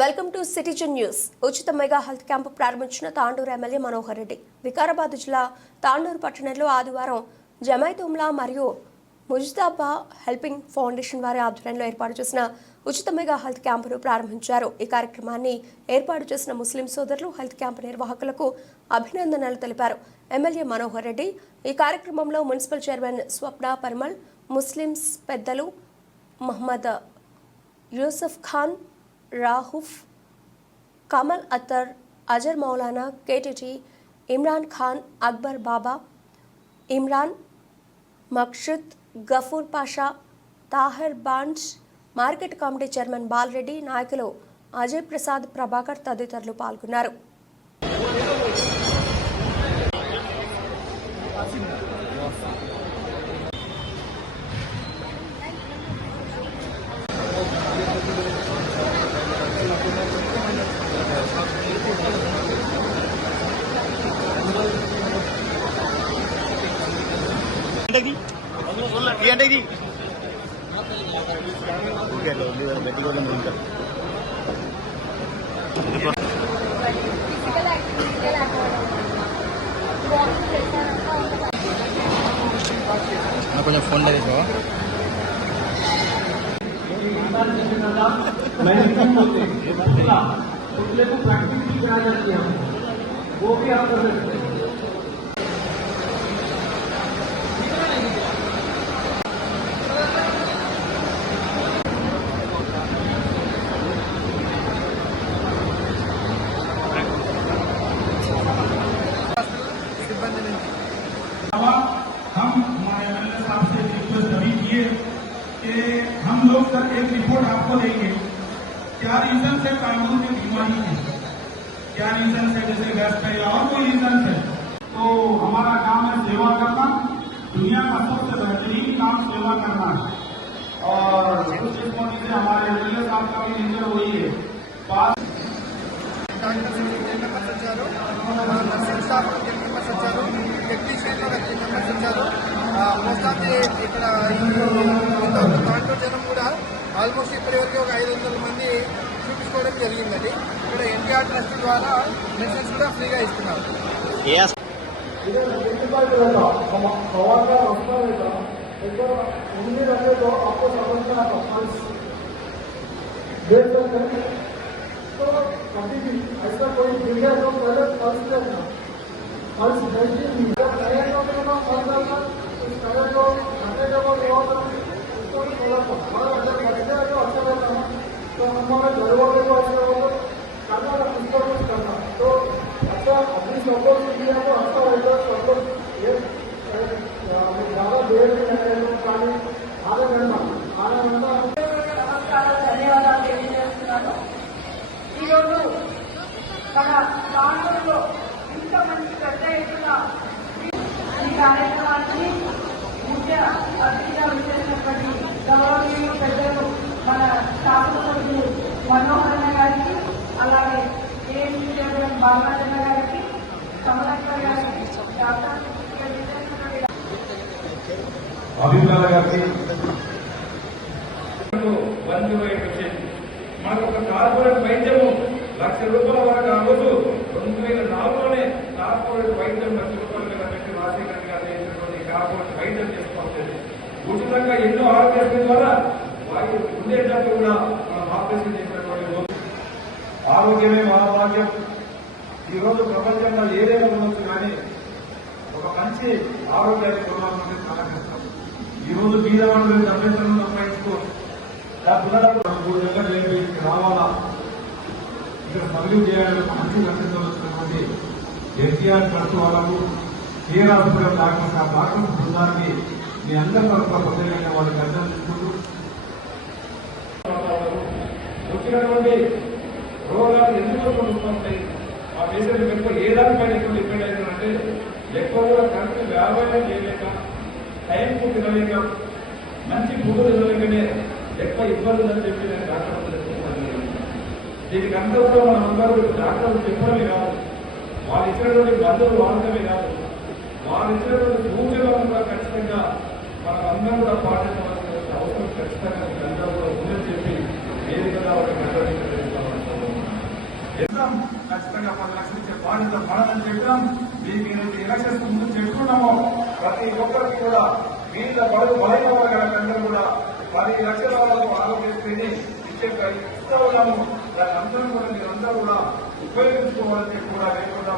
Welcome to citizen news. ఉచిత mega health camp ప్రారంభించిన Tandur MLA Manohar Reddy. Vikarabad జిల్లా తాండూరు పట్టణంలో ఆదివారం జమైతుమ్లా మరియు ముజ్తాబా హెల్పింగ్ ఫౌండేషన్ వారి ఆధ్వర్యంలో ఏర్పాటు చేసిన ఉచిత మెగా హెల్త్ క్యాంపును ప్రారంభించారు. ఈ కార్యక్రమాన్ని ఏర్పాటు చేసిన ముస్లిం సోదరులు హెల్త్ క్యాంపు నిర్వాహకులకు అభినందనలు తెలిపారు. ఎమ్మెల్యే మనోహర్ రెడ్డి ఈ కార్యక్రమంలో municipal chairman Swapna Parimal, Muslims పెద్దలు మహమ్మద్ యూసఫ్ ఖాన్, రాహుఫ్, కమల్ అత్తర్, అజర్ మౌలానా, కేటీటీ, ఇమ్రాన్ ఖాన్, అక్బర్ బాబా, ఇమ్రాన్, మక్షద్, గఫూర్ పాషా, తాహిర్ బాంజ్, మార్కెట్ కమిటీ చైర్మన్ బాలరెడ్డి, నాయకులు అజయ్ ప్రసాద్, ప్రభాకర్ తదితరులు పాల్గొన్నారు. కొంచెం ఫోన్ లేదు वो भी आप कर सकते हैं. हम हमारे एमएलए साहब से रिक्वेस्ट अभी किए कि हम लोग सर एक रिपोर्ट आपको देंगे क्या रीजन से कानून में बीमारी है, क्या रीजन है, जैसे गैस का या और कोई रीजन है. तो हमारा काम है सेवा करना, दुनिया का सबसे बेहतरीन काम सेवा करना है. और जिस मोदी से हमारे एमएलए साहब का भी नेचर वही है. ఇక్కడ జనం కూడా ఆల్మోస్ట్ ఇప్పటివరకు ఒక 500 మంది చూపించుకోవడం జరిగిందండి. ఇక్కడ ఎన్టీఆర్ ట్రస్ట్ ద్వారా మెడిసిన్స్ కూడా ఫ్రీగా ఇస్తున్నారు. तो हमारे घरों को अच्छा करना तो अच्छा अपनी सपोर्ट इंडिया को अच्छा होगा. सपोर्ट ये ज़्यादा देर में కానీ ఆधा घंटा నమస్కారాలు, ధన్యవాదాలు తెలియజేస్తున్నాను. ఈరోజు మన తాండూరులో ఇంతమంది పెద్ద ఎత్తున ఈ కార్యక్రమానికి ముఖ్య అతిథిగా విచ్చేసినటువంటి గౌరవనీయులు పెద్దలు మన శాసనసభ్యులు మనోహరన్న గారికి, అలాగే ఏఎంసీ చైర్మన్ బాలరాజన్న గారికి, కమలక్కర్ గారికి, డాక్టర్ అభిప్రాయాల గారికి మనకు ఒక కార్పొరేట్ వైద్యము ₹1,00,000 వరకు ఆ రోజు 2004లోనే కార్పొరేట్ వైద్యం ₹1,00,000 మీద పెట్టి రాజశేఖర్ గారు చేసినటువంటి కార్పొరేట్ వైద్యం చేసుకోవచ్చు. ఉచితంగా ఎన్నో ఆరోగ్యశ్రీ ద్వారా వారి ఉండేటప్పుడు కూడా మనం ఆపరేషన్ చేసినటువంటి ఆరోగ్యమే మహాభాగ్యం. ఈరోజు ప్రపంచంలో ఏదైనా ఉండొచ్చు, కానీ ఒక మంచి ఆరోగ్యాన్ని కొనాలంటే చాలా కష్టం. ఈరోజు బీదవాళ్ళు డబ్బులు సంపాదించుకోవచ్చు. మూడు గంటలు లేపి రావాలా, ఇక్కడ సర్వీస్ చేయాలని మంచి లక్ష్యంతో వచ్చినటువంటి ఎన్టీఆర్ ట్రస్ట్ వాళ్ళకు, కేర్ హాస్పిటల్ డాక్టర్ బృందానికి మీ అందరి తరఫున ప్రత్యేకంగా వాళ్ళకి అర్థించుకుంటూ వచ్చినటువంటి రోగాలు ఎందుకు వస్తాయి, ఆ పేషెంట్ ఎక్కువ ఏ దానిపైన ఎక్కువ డిపెండ్ అవుతుందంటే ఎక్కువ కూడా కరెక్ట్ వ్యాపారం చేయలేక, టైంకు తినలేక, మంచి ఫుడ్ తినలేకనే ఎక్కువ ఇబ్బందులు అని చెప్పి నేను డాక్టర్లు చెప్తున్నాను. దీనికి అంతా కూడా మనం అందరూ డాక్టర్లు చెప్పడమే కాదు, వాళ్ళు ఇచ్చినటువంటి మందులు వాడటమే కాదు, వాళ్ళు ఇచ్చినటువంటి సూచనలను కూడా ఖచ్చితంగా మనం అందరం కూడా పాటించవలసిన అవసరం ఖచ్చితంగా అందరూ కూడా ఉందని చెప్పి వేదికగా వాళ్ళకి నిర్వహించడం చెప్పాం. ఖచ్చితంగా 10 లక్షలు ఇచ్చే బాధ్యత పడదని చెప్పాం. మీకు ఏదైతే ఎలక్షన్స్ ముందు చెప్పుకున్నామో ప్రతి ఒక్కరికి కూడా మీద బలైన వాళ్ళందరూ కూడా 10 లక్షల వరకు ఆరోగ్యశ్రీని ఇస్తూ ఉన్నాము. దాని అందరూ కూడా మీరందరూ కూడా ఉపయోగించుకోవాలని చెప్పి కూడా లేకుండా